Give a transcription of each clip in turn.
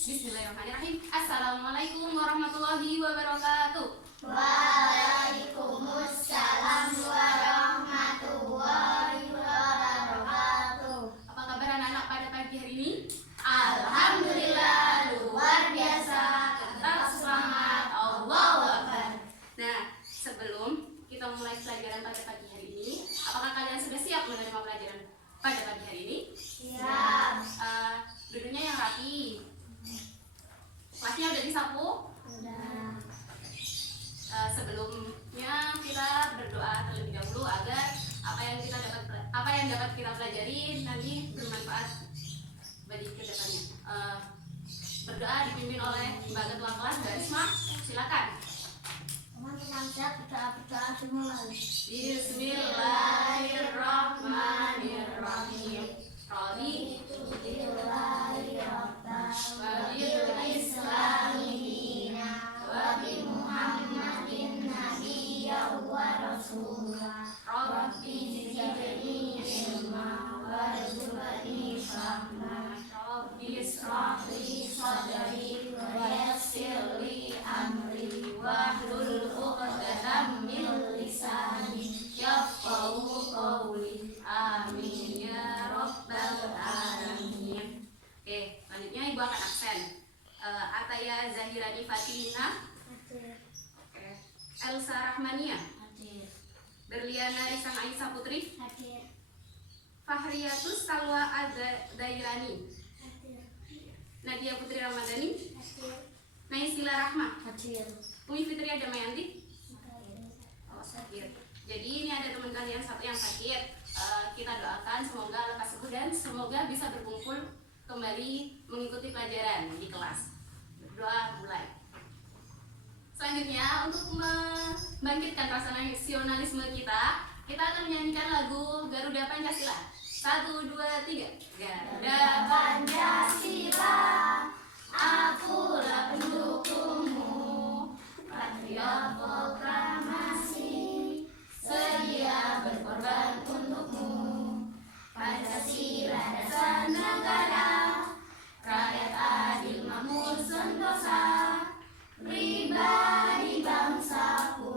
Bismillahirrahmanirrahim. Assalamualaikum warahmatullahi wabarakatuh. Waalaikumsalam warahmatullahi wabarakatuh. Apa kabar anak-anak pada pagi hari ini? Alhamdulillah luar biasa. Tetap semangat. Allahu Akbar. Nah, sebelum kita mulai pelajaran pada pagi hari ini, apakah kalian sudah siap menerima pelajaran pada pagi hari ini? Siap. Duduknya yang rapi. Kelasnya udah disapu? Sudah. Sebelumnya kita berdoa terlebih dahulu agar apa yang dapat kita pelajari nanti bermanfaat bagi kedepannya. Berdoa dipimpin oleh Mbak Ketua Kelas Mbak Risma. Silakan. Teman-teman siap berdoa dimulai. Bismillahirrahmanirrahim. Raditu billahi rabban wa bil islami dina wa bi Muhammadin nabiyyan wa rasulah. Rabbi zidni ilma warzuqni fahma. Rabbi ishrah li sadri wa yassir li amri wahlul 'uqdatam min lisani yafqahu qawli. Amin ya rabbal alamin. Oke, selanjutnya Ibu akan aksen. Ataya Zahirani Fatina. Oke. Elsa Rahmania. Hadir. Berliana Risang Aisyah Putri. Hadir. Fahriyatus Salwa Dairani. Hadir. Nadia Putri Ramadhani. Hadir. Naisila Rahma. Hadir. Umi Fitria Damayanti. Oh, sakit. Jadi ini ada teman kalian satu yang sakit. Kita doakan semoga lekas sembuh dan semoga bisa berkumpul kembali mengikuti pelajaran di kelas. Berdoa mulai. Selanjutnya untuk membangkitkan rasa nasionalisme kita akan menyanyikan lagu Garuda Pancasila. 1, 2, 3. Garuda Pancasila, akulah pendukungmu. Patriot proklamasi, sedia berkorban untukmu. Pancasila dasar negara, rakyat adil makmur sentosa, pribadi bangsaku.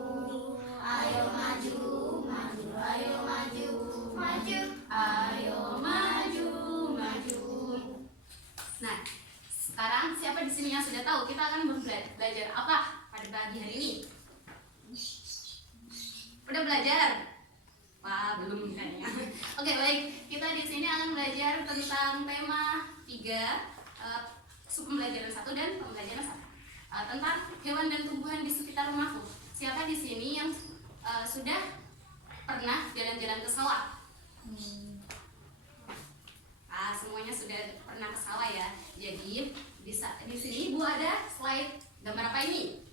Ayo maju, maju, ayo maju, maju, ayo maju, maju. Nah, sekarang siapa di sini yang sudah tahu kita akan belajar apa pada pagi hari ini? Udah belajar? Wah, belum kayaknya. Oke, baik. Kita di sini akan belajar tentang tema 3, sub pembelajaran 1 dan pembelajaran 1. Tentang hewan dan tumbuhan di sekitar rumahku. Siapa di sini yang sudah pernah jalan-jalan ke sawah? Semuanya sudah pernah ke sawah ya. Jadi di sini Ibu ada slide gambar apa ini?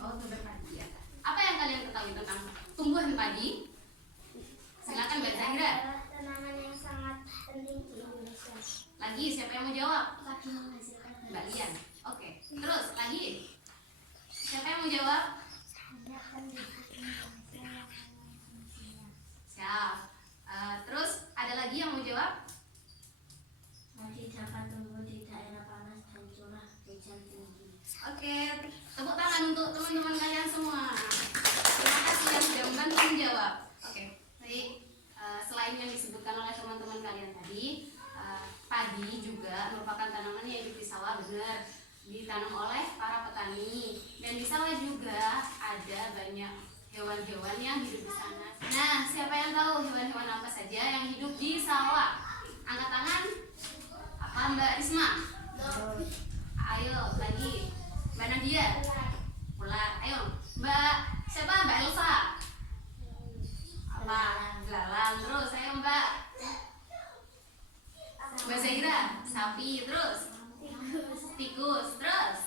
Oh, gambar padi ya. Apa yang kalian ketahui tentang tumbuhan padi? Silakan Mbak Zahira. Tanaman yang sangat penting di Indonesia. Lagi siapa yang mau jawab? Padi menghasilkan Mbak Lian. Oke. Terus lagi. Siapa yang mau jawab? Siap. Terus ada lagi yang mau jawab? Padi dapat tumbuh di daerah panas dan curah hujan tinggi. Oke, tepuk tangan untuk teman-teman kalian semua. Terima kasih yang sudah membantu menjawab. Oke, baik. Selain yang disebutkan oleh teman-teman kalian tadi, padi juga merupakan tanaman yang hidup di sawah, benar, ditanam oleh para petani. Dan di sawah juga ada banyak hewan-hewan yang hidup di sana. Nah, siapa yang tahu hewan-hewan apa saja yang hidup di sawah? Angkat tangan. Apa Mbak Risma? Ayo lagi. Mbak Nadia. Ular. Ayo. Mbak siapa? Mbak Elsa. Apa? Belalang. Terus ayo Mbak. Mbak Zaira. Sapi. Terus tikus. Terus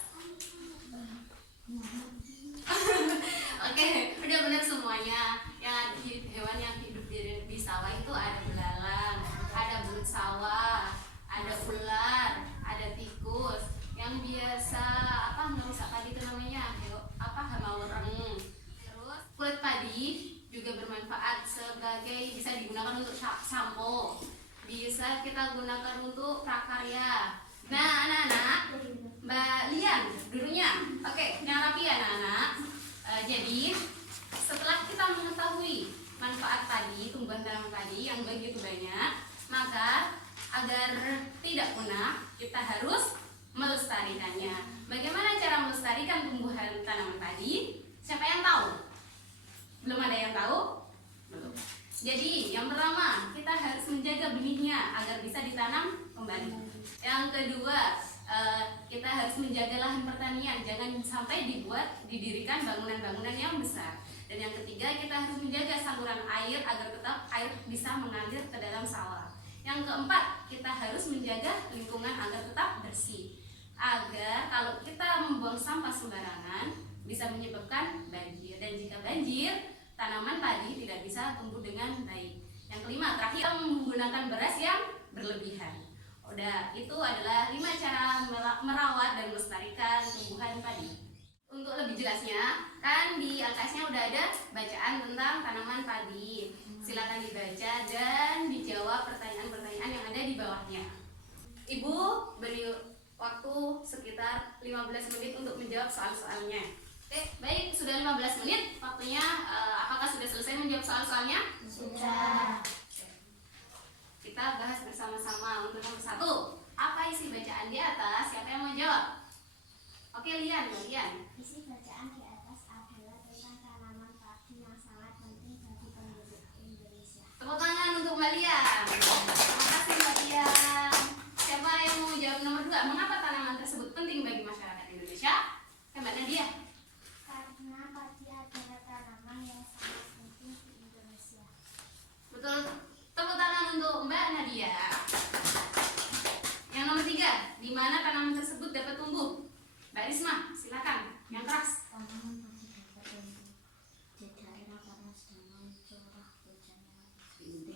oke, udah benar semuanya. Yang hewan yang hidup di sawah itu ada belalang, ada belut sawah, ada ular, ada tikus. Yang biasa merusak padi itu namanya hama wereng. Terus kulit padi juga bermanfaat bisa digunakan untuk sampo, bisa kita gunakan untuk prakarya, Jadi setelah kita mengetahui manfaat padi, tumbuhan tanaman padi yang begitu banyak, maka agar tidak punah kita harus melestarikannya. Bagaimana cara melestarikan tumbuhan tanaman padi? Siapa yang tahu? Belum ada yang tahu? Belum. Jadi yang pertama, kita harus menjaga benihnya agar bisa ditanam kembali. Yang kedua, kita harus menjaga lahan pertanian, jangan sampai didirikan bangunan-bangunan yang besar. Dan yang ketiga, kita harus menjaga saluran air agar tetap air bisa mengalir ke dalam sawah. Yang keempat, kita harus menjaga lingkungan agar tetap bersih, agar kalau kita membuang sampah sembarangan bisa menyebabkan banjir, dan jika banjir tanaman padi tidak bisa tumbuh dengan baik. Yang kelima, terakhir, kita menggunakan beras yang berlebihan. Udah, itu adalah 5 cara merawat dan melestarikan tumbuhan padi. Untuk lebih jelasnya, kan di LKS-nya udah ada bacaan tentang tanaman padi. Silakan dibaca dan dijawab pertanyaan-pertanyaan yang ada di bawahnya. Ibu beri waktu sekitar 15 menit untuk menjawab soal-soalnya. Oke, baik, sudah 15 menit waktunya. Apakah sudah selesai menjawab soal-soalnya? Sudah. Kita bahas bersama-sama. Untuk nomor 1, apa isi bacaan di atas? Siapa yang mau jawab? Oke, Lian. Isi bacaan di atas adalah tentang tanaman padi yang sangat penting bagi penduduk Indonesia. Tepuk tangan untuk Mbak Lian. Terima kasih Mbak Lian. Siapa yang mau jawab nomor 2? Mengapa tanaman tersebut penting bagi masyarakat Indonesia? Mbak Nadia. Karena padi adalah tanaman yang sangat penting di Indonesia. Betul. Tepuk tangan untuk Mbak Nadia. Yang nomor 3, di mana tanaman tersebut dapat tumbuh? Mbak Risma, silakan. Yang keras. Tanaman padi dapat tumbuh di daerah panas dengan curah hujan yang tinggi.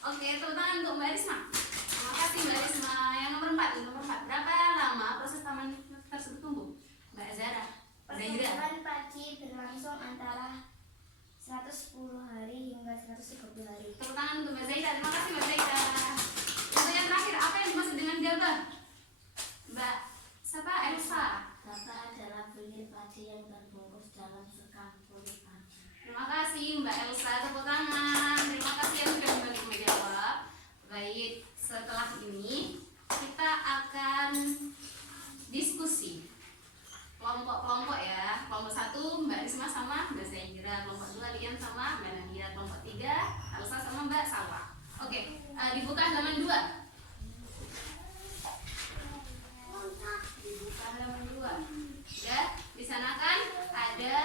Oke, tepuk tangan untuk Mbak Risma. Terima kasih Mbak Risma. Yang nomor 4, berapa lama proses taman tersebut tumbuh? Mbak Zara. Pertumbuhan padi berlangsung antara 110 hari hingga 130 hari. Tepuk tangan untuk Mbak Zaida. Terima kasih Mbak Zaida. Untuk yang terakhir, apa yang dimaksud dengan gabah? Mbak siapa? Elsa. Gabah adalah benih padi yang terbungkus dalam sekam kulit padi. Terima kasih Mbak Elsa. Tepuk tangan. Terima kasih yang sudah kembali menjawab. Baik, setelah ini kita akan diskusi kelompok-kelompok ya. Kelompok 1 Mbak Risma sama Mbak Zaira, kelompok 2 Lian sama Mbak Nadia, kelompok 3 Elsa sama Mbak Salwa. Oke, dibuka halaman 2. Dibuka halaman 2. Ya, di sana kan ada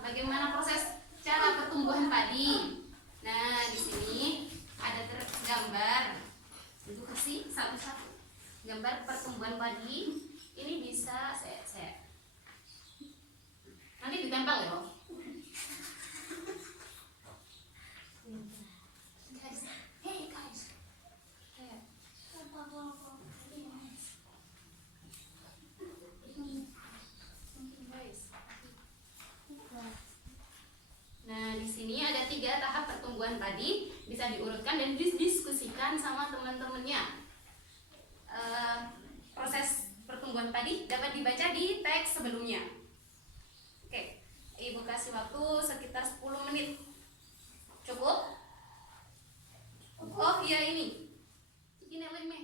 bagaimana proses cara pertumbuhan padi. Nah, di sini ada tergambar. Itu kasih satu-satu. Gambar pertumbuhan padi. Ini bisa saya nanti ditempel ya, Pak. Guys, hey guys. Nah, di sini ada 3 tahap pertumbuhan padi, bisa diurutkan dan didiskusikan sama teman-temannya. Proses pertumbuhan padi dapat dibaca di teks sebelumnya. Oke, Ibu kasih waktu sekitar 10 menit. Cukup? Oh iya, ini lemnya.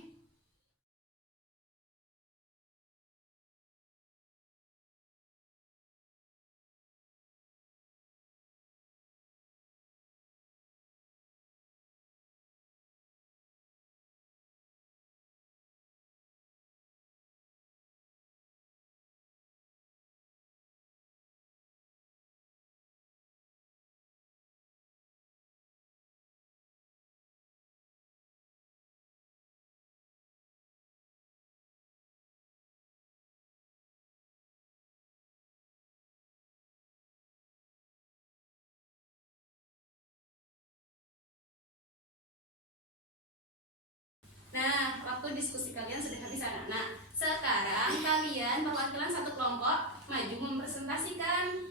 Nah, waktu diskusi kalian sudah habis anak-anak. Sekarang kalian perwakilan satu kelompok maju mempresentasikan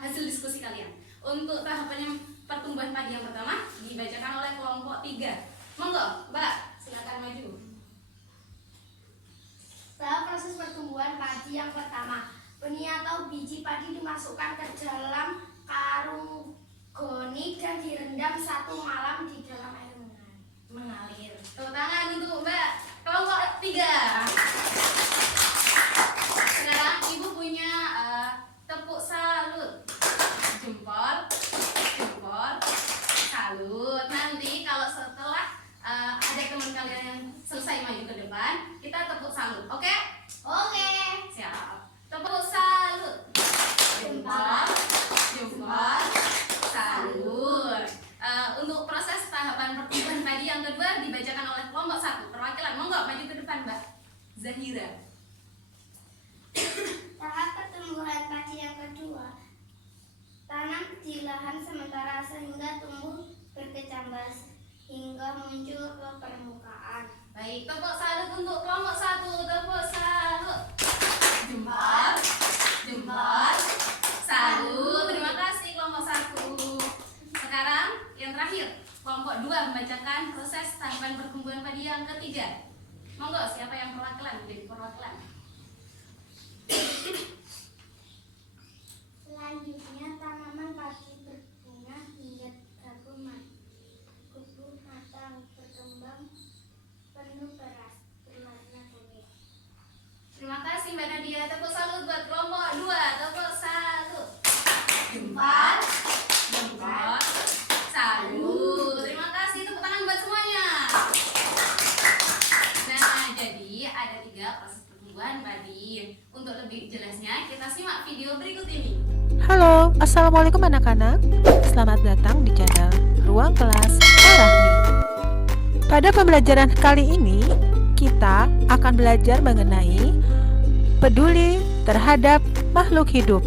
hasil diskusi kalian. Untuk tahapan yang pertumbuhan padi yang pertama dibacakan oleh kelompok 3. Monggo, Mbak, silakan maju. Dalam proses pertumbuhan padi presentasi yang pertama. Benih atau biji padi dimasukkan ke dalam karung goni dan direndam 1 malam di dalam air mengalir. Tepuk tangan untuk Mbak kelompok 3. Sekarang Ibu punya tepuk salut. Jempol, jempol, salut. Nanti kalau setelah ada teman kalian yang selesai maju ke depan, kita tepuk salut. Oke? Oke. Siap. Tepuk salut. Jempol, jempol, salut. Untuk proses tahapan pertumbuhan padi yang kedua dibacakan oleh kelompok 1. Perwakilan, monggo maju ke depan, Mbak Zahira. Tahap pertumbuhan padi yang kedua. Tanam di lahan sementara sehingga tumbuh berkecambah hingga muncul ke permukaan. Baik, tepuk salut untuk kelompok 1. Tepuk salut. Jempol, jempol, salut. Terima kasih kelompok 1. Sekarang yang terakhir, kelompok 2 membacakan proses tahapan pertumbuhan padi yang ketiga. Monggo, siapa yang perwakilan? Menjadi perwakilan. Selanjutnya tanaman padi berbunga hingga kubu matang berkembang penuh beras berwarna kuning. Terima kasih Mbak Nadia. Tepuk salut buat kelompok 2. Tepuk salut. Jempol, jempol, salut. Terima kasih. Tepuk tangan buat semuanya. Nah, jadi ada 3 proses pertumbuhan padi. Untuk lebih jelasnya, kita simak video berikut ini. Halo, Assalamualaikum anak-anak. Selamat datang di channel Ruang Kelas Pak Rahmi. Pada pembelajaran kali ini, kita akan belajar mengenai peduli terhadap makhluk hidup,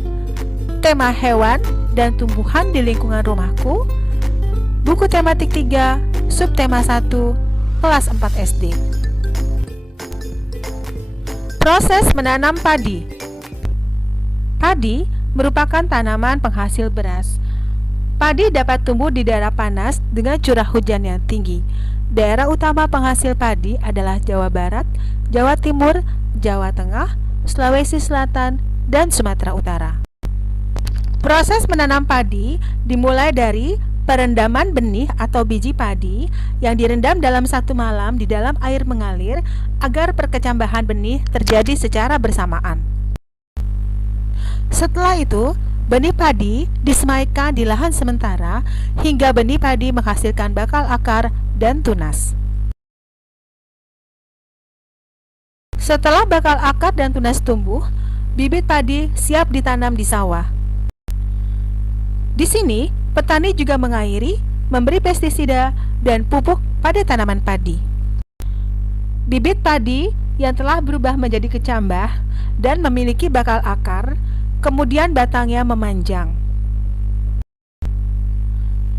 tema hewan dan tumbuhan di lingkungan rumahku, buku tematik 3, subtema 1, kelas 4 SD. Proses menanam padi. Padi merupakan tanaman penghasil beras. Padi dapat tumbuh di daerah panas dengan curah hujan yang tinggi. Daerah utama penghasil padi adalah Jawa Barat, Jawa Timur, Jawa Tengah, Sulawesi Selatan, dan Sumatera Utara. Proses menanam padi dimulai dari perendaman benih atau biji padi yang direndam dalam 1 malam di dalam air mengalir agar perkecambahan benih terjadi secara bersamaan. Setelah itu, benih padi disemaikan di lahan sementara hingga benih padi menghasilkan bakal akar dan tunas. Setelah bakal akar dan tunas tumbuh, bibit padi siap ditanam di sawah. Di sini, petani juga mengairi, memberi pestisida, dan pupuk pada tanaman padi. Bibit padi yang telah berubah menjadi kecambah dan memiliki bakal akar, kemudian batangnya memanjang.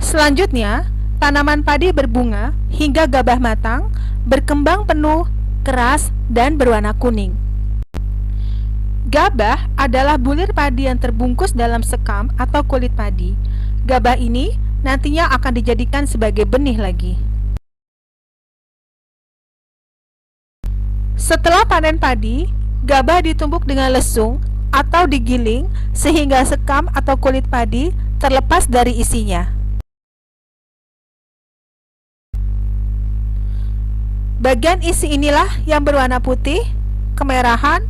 Selanjutnya, tanaman padi berbunga hingga gabah matang, berkembang penuh, keras, dan berwarna kuning. Gabah adalah bulir padi yang terbungkus dalam sekam atau kulit padi. Gabah ini nantinya akan dijadikan sebagai benih lagi. Setelah panen padi, gabah ditumbuk dengan lesung atau digiling sehingga sekam atau kulit padi terlepas dari isinya. Bagian isi inilah yang berwarna putih, kemerahan,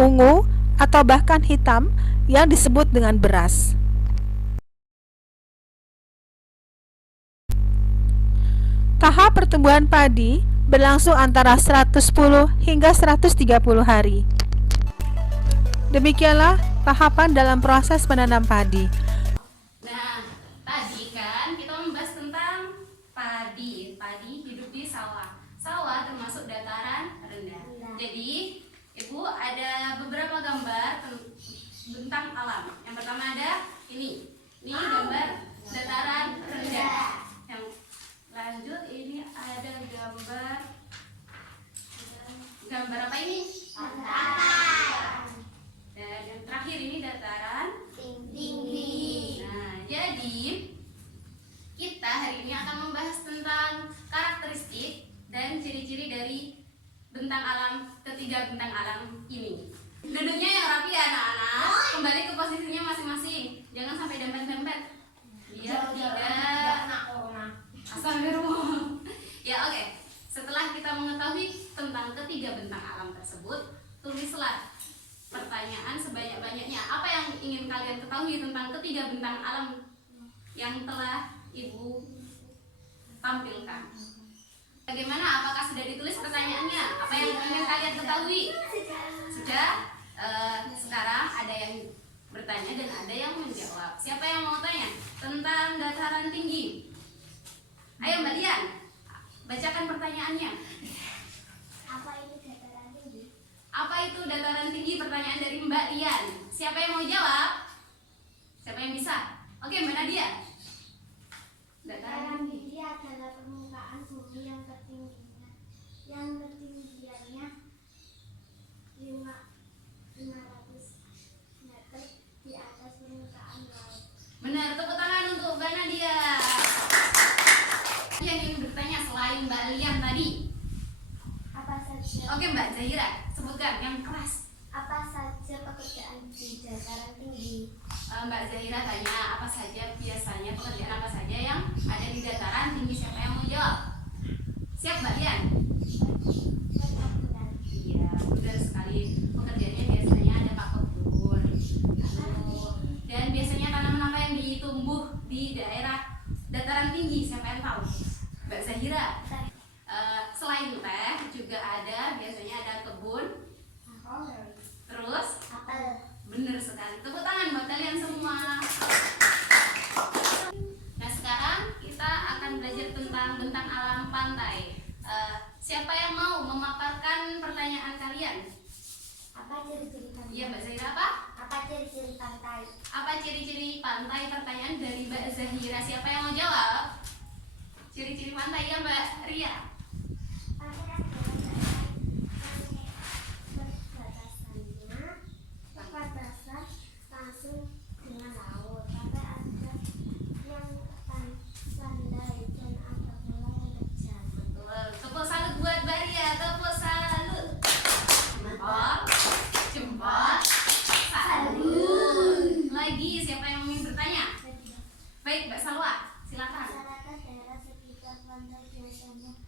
ungu, atau bahkan hitam yang disebut dengan beras. Tahap pertumbuhan padi berlangsung antara 110 hingga 130 hari. Demikianlah tahapan dalam proses menanam padi. Nah, tadi kan kita membahas tentang padi. Padi hidup di sawah. Sawah termasuk dataran rendah. Jadi, Ibu ada beberapa gambar tentang alam. Yang pertama ada ini. Ini gambar dataran rendah. Yang lanjut ini ada gambar apa ini? Dan yang terakhir ini dataran tinggi. Nah, jadi kita hari ini akan membahas tentang karakteristik dan ciri-ciri dari bentang alam, ketiga bentang alam ini. Duduknya yang rapi ya anak-anak. Kembali ke posisinya masing-masing. Jangan sampai dempet-dempet. Biar tidak astagfirullah. Ya oke. Setelah kita mengetahui tentang ketiga bentang alam tersebut, tulislah pertanyaan sebanyak-banyaknya. Apa yang ingin kalian ketahui tentang ketiga bentang alam yang telah Ibu tampilkan? Bagaimana? Apakah sudah ditulis pertanyaannya? Apa yang ingin kalian ketahui? Sudah? Sekarang ada yang bertanya dan ada yang menjawab. Siapa yang mau tanya tentang dataran tinggi? Ayo Mbak Lian, bacakan pertanyaannya. Apa itu dataran tinggi? Apa itu dataran tinggi? Pertanyaan dari Mbak Lian. Siapa yang mau jawab? Siapa yang bisa? Oke, Mbak Nadia. Dataran tinggi adalah permukaan bumi yang ketinggiannya 500 meter di atas permukaan laut. Benar, tepuk tangan untuk Mbak Nadia. Yang ingin bertanya selain Mbak Lian tadi. Apa saja? Oke Mbak Zahira, sebutkan yang keras. Apa saja pekerjaan di dataran tinggi? Mbak Zahira tanya apa saja biasanya pekerjaan apa saja yang ada di dataran tinggi. Siapa yang mau jawab? Siap Mbak Lian? Perkebunan. Iya, benar sekali. Pekerjaannya biasanya ada pak kebun. Dan biasanya tanaman apa yang ditumbuh di daerah dataran tinggi? Siapa yang tahu? Mbak Zahira. Selain teh juga ada biasanya ada kebun. Terus Apel. benar sekali. Tepuk tangan buat kalian semua. Nah sekarang kita akan belajar tentang bentang alam pantai. Siapa yang mau memaparkan pertanyaan kalian? Apa ciri-ciri pantai? Iya Mbak Zahira apa? Apa ciri-ciri pantai? Apa ciri-ciri pantai? Pertanyaan dari Mbak Zahira. Siapa yang mau jawab? Ciri-ciri pantai ya Mbak Ria. Pantai adalah perbatasannya perbatasan langsung dengan laut. Pantai ada yang pandai dan ada pula yang kejam. Betul. Tepuk salut buat Mbak Ria. Tepuk salut. Jempol. Jempol. Salut. Lagi siapa yang ingin bertanya? Baik Mbak Salwa, silakan. Masyarakat daerah sekitar pantai biasanya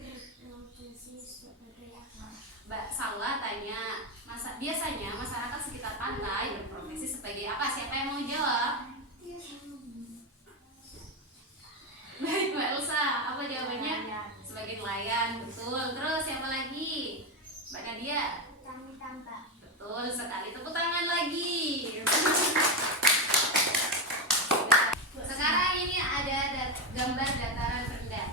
berprofesi sebagai apa? Mbak Salwa tanya, biasanya masyarakat sekitar pantai berprofesi sebagai apa? Siapa yang mau jawab? Baik Mbak Elsa, apa jawabannya? Sebagai nelayan, betul. Terus siapa lagi? Mbak Nadia. Kami tambah. Betul sekali, tepuk tangan lagi. Sekarang ini ada gambar dataran rendah.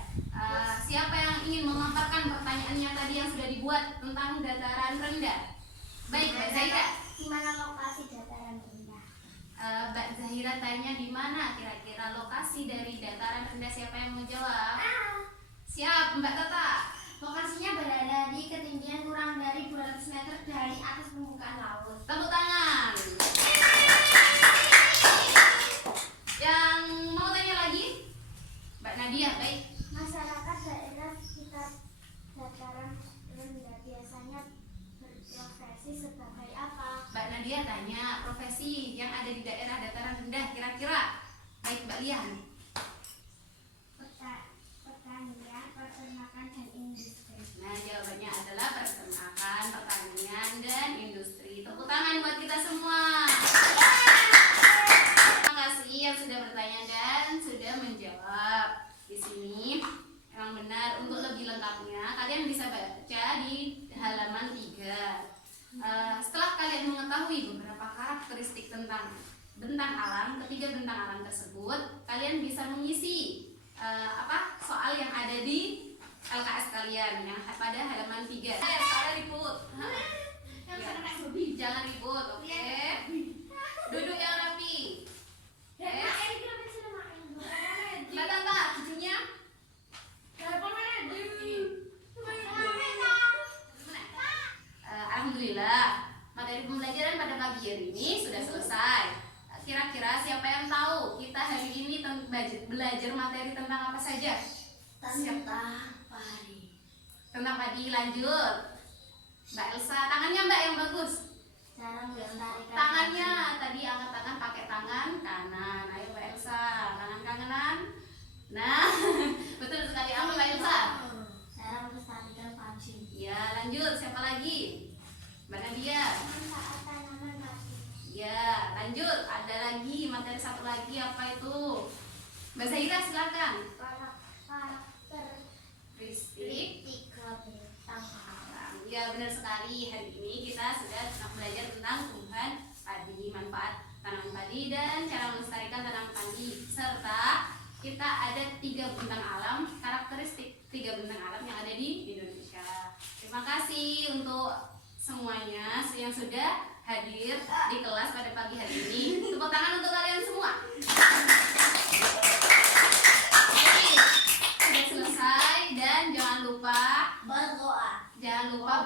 Siapa yang ingin memaparkan pertanyaannya tadi yang sudah dibuat tentang dataran rendah? Baik, Mbak Zahira. Di mana lokasi dataran rendah? Mbak Zahira tanya di mana kira-kira lokasi dari dataran rendah. Siapa yang mau jawab? Siap, Mbak Tata. Lokasinya berada di ketinggian kurang dari 200 meter dari atas permukaan laut. Tepuk tangan. Yang mau tanya lagi? Mbak Nadia, baik. Masyarakat daerah sekitar dataran rendah biasanya berprofesi sebagai apa? Mbak Nadia tanya profesi yang ada di daerah dataran rendah kira-kira. Baik Mbak Lian. Pertanian, peternakan, dan industri. Nah jawabannya adalah peternakan, pertanian, dan industri. Tepuk tangan buat kita semua. Terima kasih yang sudah bertanya dan sudah menjawab. Di sini memang benar. Untuk lebih lengkapnya kalian bisa baca di halaman 3. Setelah kalian mengetahui beberapa karakteristik tentang bentang alam, ketiga bentang alam tersebut, kalian bisa mengisi soal yang ada di LKS kalian yang pada halaman 3. Soalnya ribut. Jangan ribut, oke? Duduk yang rapi. Mbak Tata, cucunya? Alhamdulillah, materi pembelajaran pada pagi hari ini sudah selesai. Kira-kira siapa yang tahu kita hari ini belajar materi tentang apa saja? Tentang padi. Tentang padi, lanjut. Mbak Elsa, tangannya Mbak yang bagus. Cara melestarikan Tangannya tadi angkat tangan pakai tangan kanan. Ayo Mbak Elsa, tangan kanan. Nah, betul sekali. Apa Mbak Elsa? Cara melestarikan padi. Ya, lanjut. Siapa lagi? Mbak Nadia. Manfaat tanaman padi. Ya, lanjut. Ada lagi materi satu lagi, apa itu? Mbak Zahira silakan. Karakteristik Tiga bintang alam. Ya, benar sekali. Hari ini kita sudah belajar tentang tumbuhan padi, manfaat tanaman padi dan cara melestarikan tanaman padi, serta kita ada 3 bintang alam, karakteristik 3 bintang alam yang ada di Indonesia. Terima kasih untuk semuanya yang sudah hadir di kelas pada pagi hari ini. Tepuk tangan untuk kalian semua. Oke, sudah selesai dan jangan lupa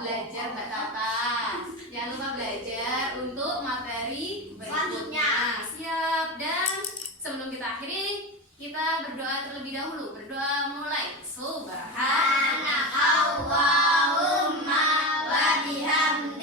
belajar Mbak Tata. Jangan lupa belajar untuk materi berikutnya. Siap. Dan sebelum kita akhiri, kita berdoa terlebih dahulu. Berdoa mulai. Subhanakallahumma wa bihamdika